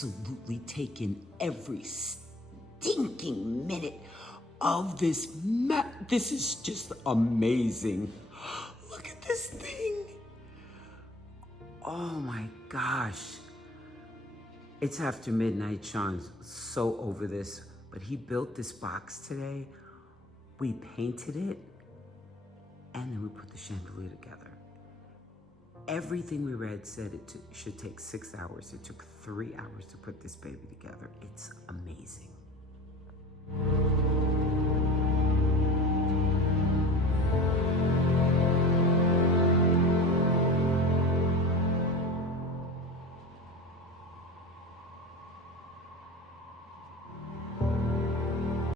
absolutely taken every stinking minute of this This is just amazing. Look at this thing. Oh my gosh. It's after midnight. Sean's so over this, but he built this box today. We painted it, and then we put the chandelier together. Everything we read said it should take 6 hours. It took 3 hours to put this baby together. It's amazing.